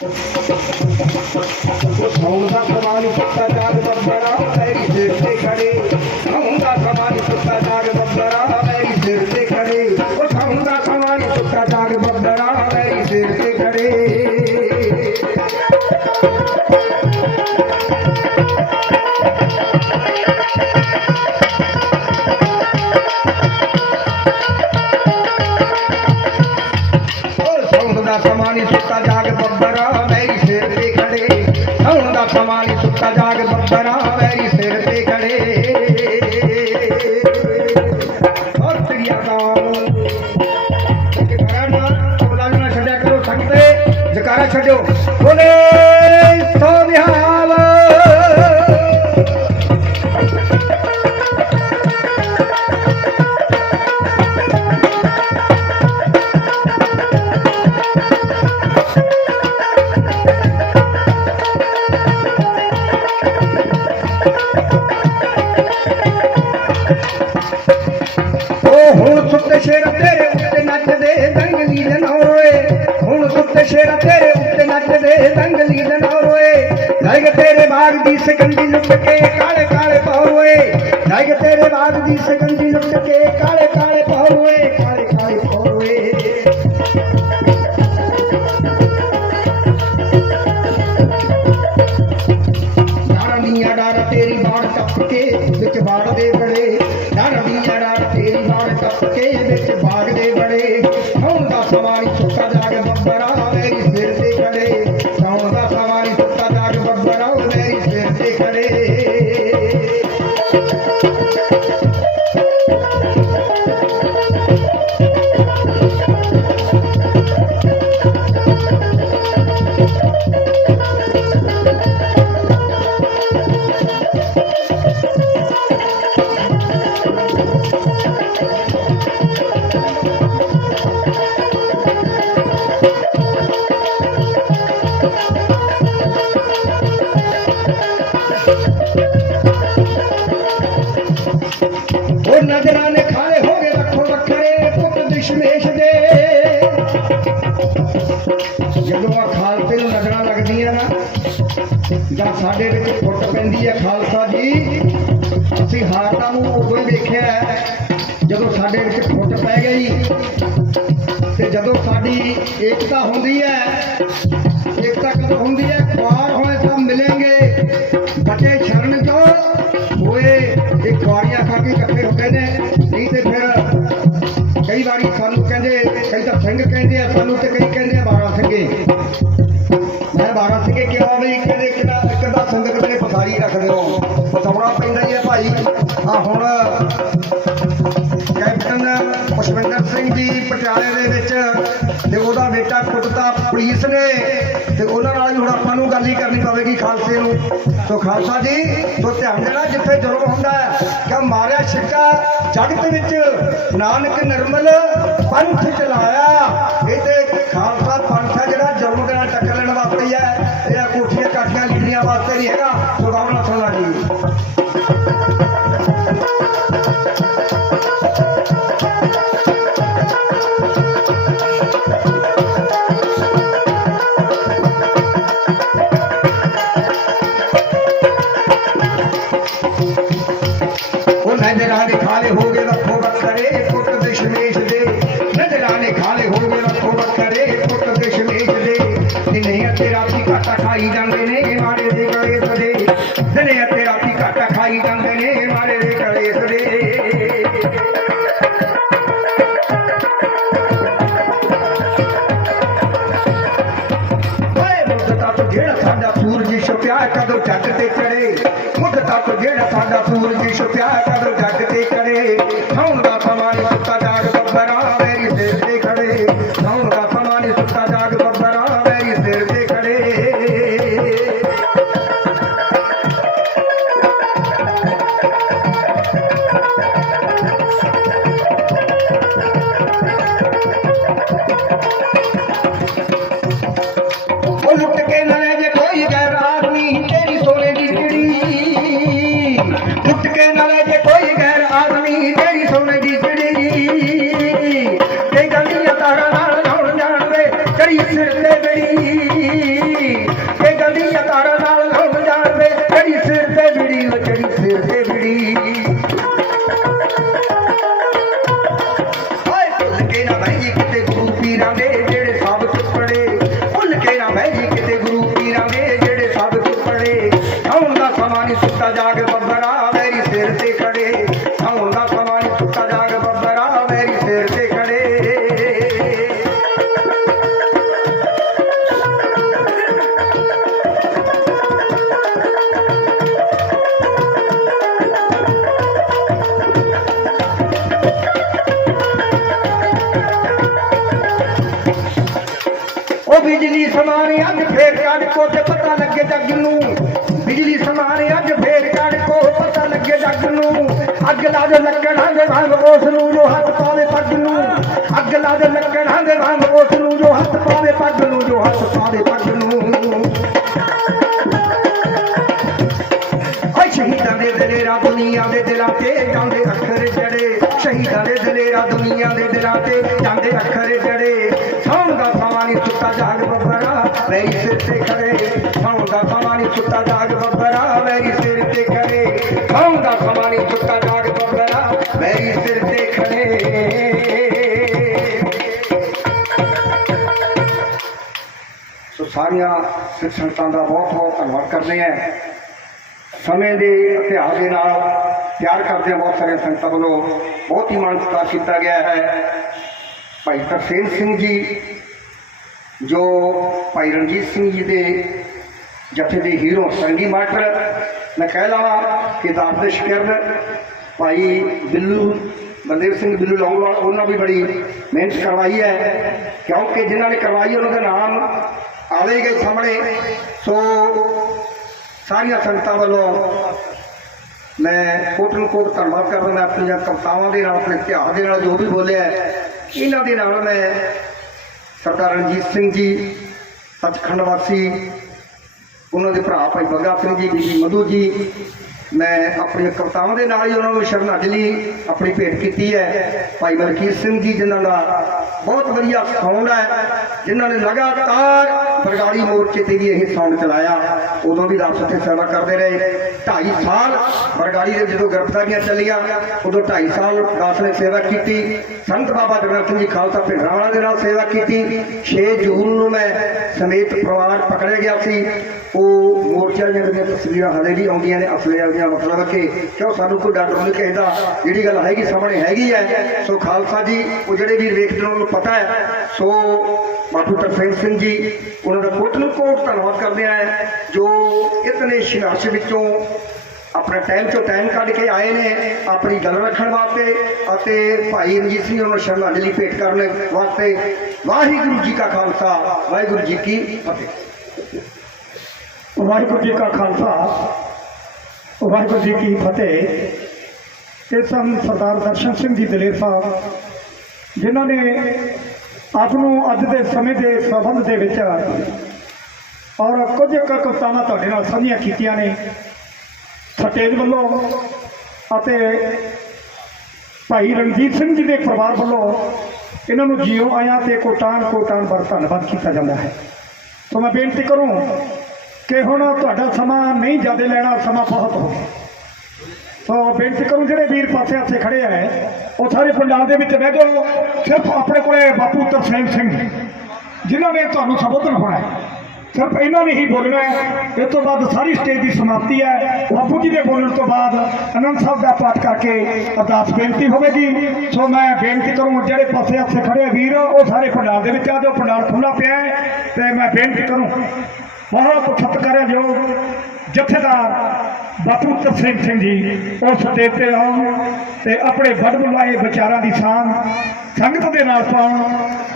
ਸੌਣ ਦਾ ਸਮਾਨ ਸੁੱਤਾ ਜਾਗ ਬੱਬਰਾ ਮੇਰੀ ਸਿਰ ਤੇ ਖੜੇ। ਦਾ ਸਮਾਨ ਸੁੱਤਾ ਜਾਗ ਬੱਬਰਾ ਮੇਰੀ ਸਿਰ ਤੇ ਖੜੇ। ਉਹ ਦਾ ਸਮਾਨ ਸੁੱਤਾ ਜਾਗ ਬੱਬਰਾ ਮੇਰੀ ਸਿਰ ਤੇ ਖੜੇ। ਸਮਾਨੀ ਸੁੱਤਾ, ਜਾਗ ਬੱਬਰਾ ਮੇਰੀ ਸਿਰ ਤੇ ਖੜੇ। ਔਰ ਤੇਰੀਆ ਗਾਉਂ ਜਕਾਰਾ ਨਾ ਬੋਲਾ ਨਾ ਛੱਡਿਆ ਕਰੋ ਸੰਗਤੇ ਜਕਾਰਾ ਛੱਡਿਓ। ਬੋਲੇ ਸੋ ਨਿਹਾਲ ਲੱਗ ਤੇਰੇ ਬਾਗ ਦੀ ਸਕੰਦੀ ਲੁੱਟ ਕੇ ਕਾਲੇ ਕਾਲੇ ਪਾਉਏ ਲੱਗ ਤੇਰੇ ਬਾਗ ਦੀ ਸਕੰਦੀ ਲੁੱਟ ਕੇ ਕਾਲੇ ਕਾਲੇ ਪਾਉਏ ਹੋਏ। ਜਾਂ ਸਾਡੇ ਵਿੱਚ ਫੁੱਟ ਪੈਂਦੀ ਹੈ ਖਾਲਸਾ ਜੀ। ਅਸੀਂ ਹਾਰਤਾਂ ਨੂੰ ਉਦੋਂ ਹੀ ਵੇਖਿਆ ਜਦੋਂ ਸਾਡੇ ਵਿੱਚ ਫੁੱਟ ਪੈ ਗਈ। ਤੇ ਜਦੋਂ ਸਾਡੀ ਏਕਤਾ ਹੁੰਦੀ ਹੈ, ਏਕਤਾ ਕਦੋਂ ਹੁੰਦੀ ਹੈ? ਕੁਆਰ ਹੋਏ ਸਭ ਮਿਲेंगे ਬੱਚੇ ਸ਼ਰਨ ਚੋਂ ਹੋਏ, ਇਹ ਕੁਆਰੀਆਂ ਖਾ ਕੇ ਇਕੱਠੇ ਹੋ ਗਏ ਨੇ। ਨਹੀਂ ਤੇ ਫਿਰ ਕਈ ਵਾਰੀ ਸਾਨੂੰ ਕਹਿੰਦੇ, ਕਈ ਤਾਂ ਸਿੰਘ ਕਹਿੰਦੇ ਆ, ਸਾਨੂੰ ਤੇ ਕਈ ਕਹਿੰਦੇ ਆ ਬਾਰਾਂ ਸਿੰਘੇ। ਮੈਂ ਬਾਰਾਂ ਸਿੰਘੇ ਕਿਹਾ ਵੀ ਕਹਿੰਦੇ ਸੰਗਤ ਦੇ ਪਸਾਰੀ ਰੱਖਦੇ ਹੋ। ਬਸਾਉਣਾ ਪੈਂਦਾ ਹੀ ਭਾਈ। ਆ ਹੁਣ ਕੈਪਟਨ ਪੁਸ਼ਪਿੰਦਰ ਸਿੰਘ ਜੀ ਪਟਿਆਲੇ ਦੇ ਵਿੱਚ ਤੇ ਉਹਦਾ ਬੇਟਾ ਕੁੱਟਤਾ ਪੁਲਿਸ ਨੇ ਤੇ ਉਹਨਾਂ ਨਾਲ ਹੁਣ ਆਪਾਂ ਨੂੰ ਗੱਲ ਹੀ ਕਰਨੀ ਪਵੇਗੀ ਖਾਲਸੇ ਨੂੰ। ਤੋ ਖਾਲਸਾ ਜੀ ਤੋ ਧਿਆਨ ਦੇਣਾ ਜਿੱਥੇ ਜ਼ੁਲਮ ਹੁੰਦਾ ਹੈ ਕਿ ਮਾਰਿਆ ਛਿੱਕਾ ਜਗਤ ਵਿੱਚ ਨਾਨਕ ਨਿਰਮਲ ਪੰਥ ਚਲਾਇਆ ਇਹ ਤੇ ਖਾਲਸਾ ਜਿਹੜਾ ਸਾਡਾ ਸੂਰਜ ਛੁਪਿਆ ਕਦੋਂ ਜੱਗ ਤੇ ਚੜੇ। ਮੁੱਦਤਾ ਤੱਕ ਜਿਹੜਾ ਸਾਡਾ ਸੂਰਜ ਛੁਪਿਆ ਕਦੋਂ ਜੱਗ ਤੇ ਚੜੇ। ਸੌਣ ਦਾ ਸਮਾਂ ਨੀ ਸੁੱਤਾ, ਜਾਗ ਬੱਬਰਾ ਮੇਰੀ ਸਿਰ ਤੇ ਖੜੇ। ਸੌਣ ਦਾ ਸਮਾਂ ਨੀ ਸੁੱਤਾ, ਜਾਗ ਬੱਬਰਾ ਮੇਰੀ ਸਿਰ ਤੇ ਖੜੇ। ਉਹ ਲੁੱਟ ਸਮਾਨ ਸਮਾਰੇ ਅੱਜ ਫੇਰ ਕੱਢ ਕੋ ਤੇ ਪਤਾ ਲੱਗੇ ਜੱਗ ਨੂੰ। ਬਿਜਲੀ ਸਮਾਨ ਅੱਜ ਫੇਰ ਕੱਢ ਕੋ, ਪਤਾ ਲੱਗੇ ਜੱਗ ਨੂੰ। ਅੱਗ ਲਾ ਦੇ ਲੱਕੜਾਂ ਦੇ ਵਾਂਗ ਉਸ ਨੂੰ ਜੋ ਹੱਥ ਪਾਵੇ ਪੱਗ ਨੂੰ। ਅੱਗ ਲਾ ਦੇ ਲੱਕੜਾਂ ਦੇ ਵਾਂਗ ਉਸ ਨੂੰ ਜੋ ਹੱਥ ਪਾਵੇ ਪੱਗ ਨੂੰ, ਜੋ ਹੱਥ ਪਾਵੇ ਪੱਗ ਨੂੰ। ਓਏ ਸ਼ਹੀਦਾਂ ਦੇ ਦਲੇਰਾ ਦੁਨੀਆ ਦੇ ਦਿਲਾਂ ਤੇ ਜਾਂਦੇ ਅੱਖਰ ਜੜੇ। ਸ਼ਹੀਦਾਂ ਦੇ ਦਲੇਰਾ ਦੁਨੀਆ ਦੇ ਦਿਲਾਂ ਤੇ ਜਾਂਦੇ ਅੱਖਰ ਜੜੇ। ਸੌਣ ਦਾ ਸਮਾਂ ਨੀ ਸੁੱਤਾ ਜਾਗ ਬੱਬਰਾ। ਮੇਰੀ ਸਿਰ ਤੇ ਖੜੇ। ਸੌਣ ਦਾ ਸੁੱਤਾ, ਜਾਗ ਬੱਬਰਾ, ਮੇਰੀ ਸਿਰ ਤੇ ਖੜੇ। ਸੌਣ ਦਾ ਸੁੱਤਾ, ਜਾਗ ਬੱਬਰਾ, ਮੇਰੀ ਸਿਰ ਤੇ ਖੜੇ। ਸੋ ਸਾਰੀਆਂ ਸਿੱਖ ਸੰਗਤਾਂ ਦਾ ਬਹੁਤ ਬਹੁਤ ਧੰਨਵਾਦ ਕਰਦੇ ਹਾਂ। ਸਮੇਂ ਦੇ ਇਤਿਹਾਸ ਦੇ ਨਾਲ ਪਿਆਰ ਕਰਦੇ ਬਹੁਤ ਸਾਰੇ ਸੰਗਤਾਂ ਵੱਲੋਂ। ਬਹੁਤ ਹੀ ਮਾਣ ਸਤਿਕਾਰ ਕੀਤਾ ਗਿਆ ਹੈ। ਭਾਈ ਤਰਸੇਮ ਸਿੰਘ ਜੀ ਜੋ ਭਾਈ ਰਣਜੀਤ ਸਿੰਘ ਜੀ ਦੇ ਜਥੇ ਦੇ ਹੀਰੋ, ਸੰਗੀ ਮਾਸਟਰ, ਮੈਂ ਕਹਿ ਲਵਾਂ ਕਿ ਦਾਪਦੇ ਸ਼ਕਿਰਦ ਭਾਈ ਬਿੱਲੂ, ਬਲਦੇਵ ਸਿੰਘ ਬਿੱਲੂ ਲੌਂਗੋਵਾਲ ਉਹਨਾਂ ਵੀ ਬੜੀ ਮਿਹਨਤ ਕਰਵਾਈ ਹੈ, ਕਿਉਂਕਿ ਜਿਨ੍ਹਾਂ ਨੇ ਕਰਵਾਈ ਉਹਨਾਂ ਦਾ ਨਾਮ ਆਵੇਗਾ ਸਾਹਮਣੇ। ਸੋ ਸਾਰੀਆਂ ਸੰਗਤਾਂ ਵੱਲੋਂ ਮੈਂ ਕੋਟ ਨੂੰ ਕੋਟ ਧੰਨਵਾਦ ਕਰਦਾ, ਮੈਂ ਆਪਣੀਆਂ ਕਵਿਤਾਵਾਂ ਦੇ ਨਾਲ, ਆਪਣੇ ਇਤਿਹਾਸ ਦੇ ਨਾਲ ਜੋ ਵੀ ਬੋਲਿਆ ਇਹਨਾਂ ਦੇ ਨਾਲ ਮੈਂ ਸਰਦਾਰ ਰਣਜੀਤ ਸਿੰਘ ਜੀ, ਸੱਚਖੰਡ ਵਾਸੀ, ਉਹਨਾਂ ਦੇ ਭਰਾ ਭਾਈ ਬੰਗਾ ਸਿੰਘ ਜੀ, ਬੀਬੀ ਮਧੂ ਜੀ, ਮੈਂ ਆਪਣੀਆਂ ਕਵਿਤਾਵਾਂ ਦੇ ਨਾਲ ਹੀ ਉਹਨਾਂ ਨੂੰ ਸ਼ਰਧਾਂਜਲੀ ਆਪਣੀ ਭੇਟ ਕੀਤੀ ਹੈ। ਭਾਈ ਮਲਕੀਤ ਸਿੰਘ ਜੀ, ਜਿਨ੍ਹਾਂ ਦਾ ਬਹੁਤ ਵਧੀਆ ਸਾਊਂਡ ਹੈ, ਜਿਨ੍ਹਾਂ ਨੇ ਲਗਾਤਾਰ ਬਰਗਾੜੀ ਮੋਰਚੇ ਤੇ ਵੀ ਇਹ ਸਾਊਂਡ ਚਲਾਇਆ। ਉਦੋਂ ਵੀ ਦਾਸ ਉੱਥੇ ਸੇਵਾ ਕਰਦੇ ਰਹੇ। 2.5 ਸਾਲ ਬਰਗਾੜੀ ਦੇ ਜਦੋਂ ਗ੍ਰਿਫਤਾਰੀਆਂ ਚੱਲੀਆਂ, ਉਦੋਂ 2.5 ਸਾਲ ਦਾਸ ਨੇ ਸੇਵਾ ਕੀਤੀ। ਸੰਤ ਬਾਬਾ ਜਗਤ ਸਿੰਘ ਜੀ ਖਾਲਸਾ ਭਿੰਡਰਾਵਾਲਾ ਦੇ ਨਾਲ ਸੇਵਾ ਕੀਤੀ। 6 ਜੂਨ ਨੂੰ ਮੈਂ ਸਮੇਤ ਪਰਿਵਾਰ ਪਕੜਿਆ ਗਿਆ ਸੀ। ਉਹ ਮੋਰਚਾ ਦੀਆਂ ਜਿਹੜੀਆਂ ਤਸਵੀਰਾਂ ਹਲੇ ਵੀ ਆਉਂਦੀਆਂ ਨੇ ਅਸਲੇ ਵਾਲੀਆਂ ਮਤਲਬ ਕਿ ਕਿਉਂ? ਸਾਨੂੰ ਕੋਈ ਡਾਕਟਰ ਨਹੀਂ ਕਹਿੰਦਾ। ਜਿਹੜੀ ਗੱਲ ਹੈਗੀ ਸਾਹਮਣੇ ਹੈਗੀ ਹੈ। ਸੋ ਖਾਲਸਾ ਜੀ, ਉਹ ਜਿਹੜੇ ਵੀ ਵੇਖਦੇ ਨੇ, ਉਹਨਾਂ ਨੂੰ ਪਤਾ ਹੈ। ਸੋ ਬਾਪੂ ਤਰਸੇਮ ਸਿੰਘ ਜੀ, ਉਹਨਾਂ ਦਾ ਕੋਟ ਨੂੰ ਕੋਟ ਧੰਨਵਾਦ ਕਰਦੇ ਆ ਜੋ ਇਤਨੇ ਸੰਘਰਸ਼ ਵਿੱਚੋਂ ਆਪਣਾ ਟਾਈਮ ਚੋਂ ਟਾਈਮ ਕੱਢ ਕੇ ਆਏ ਨੇ, ਆਪਣੀ ਗੱਲ ਰੱਖਣ ਵਾਸਤੇ ਅਤੇ ਭਾਈ ਰਣਜੀਤ ਸਿੰਘ ਉਹਨਾਂ ਨੂੰ ਸ਼ਰਧਾਂਜਲੀ ਭੇਟ ਕਰਨ ਵਾਸਤੇ ਵਾਹਿਗੁਰੂ ਜੀ ਕਾ ਖਾਲਸਾ, ਵਾਹਿਗੁਰੂ ਜੀ ਕੀ ਫਤਿਹ। ਵਾਹਿਗੁਰੂ ਜੀ ਕਾ ਖਾਲਸਾ, ਵਾਹਿਗੁਰੂ ਜੀ ਕੀ ਫਤਿਹ। ਇਹ ਸਨ ਸਰਦਾਰ ਦਰਸ਼ਨ ਸਿੰਘ ਜੀ ਦਲੇਰ ਸਾਹਿਬ, ਜਿਨ੍ਹਾਂ ਨੇ ਆਪ ਨੂੰ ਅੱਜ ਦੇ ਸਮੇਂ ਦੇ ਸੰਬੰਧ ਦੇ ਵਿੱਚ ਔਰ ਕੁਝ ਕੁ ਕਵਿਤਾਵਾਂ ਤੁਹਾਡੇ ਨਾਲ ਸਾਂਝੀਆਂ ਕੀਤੀਆਂ ਨੇ। ਸਟੇਜ ਵੱਲੋਂ ਅਤੇ ਭਾਈ ਰਣਜੀਤ ਸਿੰਘ ਜੀ ਦੇ ਪਰਿਵਾਰ ਵੱਲੋਂ ਇਹਨਾਂ ਨੂੰ ਜੀਓ ਆਇਆਂ ਤੇ ਕੋਟਾਨ ਕੋਟਾਨ ਬਰ ਧੰਨਵਾਦ ਕੀਤਾ ਜਾਂਦਾ ਹੈ। ਸੋ ਮੈਂ ਬੇਨਤੀ ਕਰੂੰ ਕਿ ਹੁਣ ਤੁਹਾਡਾ ਸਮਾਂ ਨਹੀਂ ਜ਼ਿਆਦਾ ਲੈਣਾ, ਸਮਾਂ ਬਹੁਤ ਹੋ ਸੋ ਬੇਨਤੀ ਕਰੂੰ, ਜਿਹੜੇ ਵੀਰ ਪਾਸੇ ਹੱਥੇ ਖੜੇ ਆ, ਉਹ ਸਾਰੇ ਪੰਡਾਲ ਦੇ ਵਿੱਚ ਬਹਿ ਜਾਓ। ਸਿਰਫ ਆਪਣੇ ਕੋਲੇ ਬਾਪੂ ਤਰਸੇਮ ਸਿੰਘ ਜਿਨ੍ਹਾਂ ਨੇ ਤੁਹਾਨੂੰ ਸੰਬੋਧਨ ਹੋਣਾ ਹੈ। ਸਿਰਫ ਇਹਨਾਂ ਨੇ ਹੀ ਬੋਲਣਾ ਹੈ। ਇਸ ਤੋਂ ਬਾਅਦ ਸਾਰੀ ਸਟੇਜ ਦੀ ਸਮਾਪਤੀ ਹੈ। ਬਾਪੂ ਜੀ ਦੇ ਬੋਲਣ ਤੋਂ ਬਾਅਦ ਅਨੰਦ ਸਾਹਿਬ ਦਾ ਪਾਠ ਕਰਕੇ ਅਰਦਾਸ ਬੇਨਤੀ ਹੋਵੇਗੀ। ਸੋ ਮੈਂ ਬੇਨਤੀ ਕਰੂੰ, ਜਿਹੜੇ ਪਾਸੇ ਹੱਥੇ ਖੜੇ ਵੀਰ, ਉਹ ਸਾਰੇ ਪੰਡਾਲ ਦੇ ਵਿੱਚ ਆ ਜਾਓ। ਪੰਡਾਲ ਖੁੱਲਾ ਪਿਆ ਹੈ। ਤੇ ਮੈਂ ਬੇਨਤੀ ਕਰੂੰ ਬਹੁਤ ਸਤਿਕਾਰਯੋਗ ਜਥੇਦਾਰ ਬਾਪੂ ਤਰਸੇਮ ਸਿੰਘ ਜੀ, ਉਸ ਸਟੇਜ ਤੇ ਆਉਣ ਤੇ ਆਪਣੇ ਵੱਡਮੁਲਾਏ ਵਿਚਾਰਾਂ ਦੀ ਸਾਂਝ ਸੰਗਤ ਦੇ ਨਾਲ ਪਾਉਣ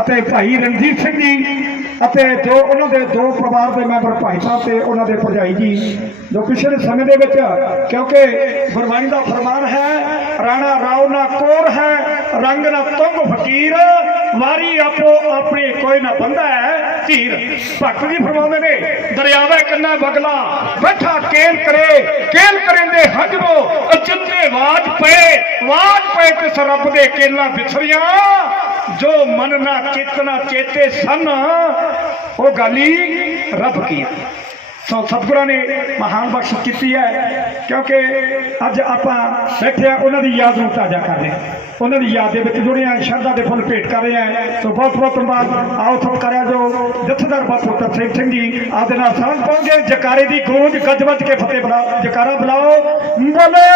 ਅਤੇ ਭਾਈ ਰਣਜੀਤ ਸਿੰਘ ਜੀ ਅਤੇ ਜੋ ਉਹਨਾਂ ਦੇ ਦੋ ਪਰਿਵਾਰ ਦੇ ਮੈਂਬਰ ਭਾਈ ਸਾਹਿਬ ਤੇ ਉਹਨਾਂ ਦੇ ਭਰਜਾਈ ਜੀ। ਜੋ ਪਿਛਲੇ ਸਮੇਂ ਦੇ ਵਿੱਚ ਕਿਉਂਕਿ ਗੁਰਬਾਣੀ ਦਾ ਫਰਮਾਨ ਹੈ, ਰਾਣਾ ਰਾਉ ਨਾ ਕੋਰ ਹੈ ਰੰਗ ਨਾ ਤੁੰਗ ਫਕੀਰ, ਵਾਰੀ ਆਪੋ ਆਪਣੇ ਕੋਈ ਨਾ ਬੰਦਾ ਹੈ ਧੀਰ। ਭਗਤ ਜੀ ਫਰਮਾਉਂਦੇ ਨੇ, ਦਰਿਆਵੇ ਕੰਨਾ ਬਗਲਾ ਬੈਠਾ ਕੇਲ ਕਰੇ, ਕੇਲ ਕਰੇਂਦੇ ਹਜਮੋ ਅਚਿੱਤੇ ਬਾਜ ਪਏ ਬਾਜ ਪਏ ਤੇ ਰੱਬ ਦੇ ਕੇਲਾਂ ਵਿਸਰੀਆਂ ਜੋ ਮਨ ਨਾ ਚੇਤਨਾ ਚੇਤੇ ਸਨ, ਉਹ ਗਾਲੀ ਰੱਬ ਕੀ ਸੋ ਸਤਿਗੁਰਾਂ ਨੇ ਮਹਾਨ ਬਖਸ਼ਿਸ਼ ਕੀਤੀ ਹੈ, ਕਿਉਂਕਿ ਅੱਜ ਆਪਾਂ ਬੈਠੇ ਆ ਉਹਨਾਂ ਦੀ ਯਾਦ ਨੂੰ ਤਾਜ਼ਾ ਕਰ ਰਹੇ ਹਾਂ। ਉਹਨਾਂ ਦੀ ਯਾਦ ਦੇ ਵਿੱਚ ਜੁੜੇ ਆ ਸ਼ਰਧਾ ਦੇ ਫੁੱਲ ਭੇਟ ਕਰ ਰਹੇ ਆ ਸੋ ਬਹੁਤ ਬਹੁਤ ਧੰਨਵਾਦ। ਆਓ ਸਭ ਕਰਿਆ ਜੋ। ਜਥੇਦਾਰ ਬਾਪੂ ਤਰਸੇਮ ਸਿੰਘ ਜੀ, ਆਪਦੇ ਨਾਲ ਸਾਂਝ ਪਾਉਂਗੇ। ਜਕਾਰੇ ਦੀ ਗੂੰਜ ਗੱਜ ਵੱਜ ਕੇ ਫਤਿਹ ਬੁਲਾਓ ਜਕਾਰਾ ਬੁਲਾਓ। ਬੋਲੇ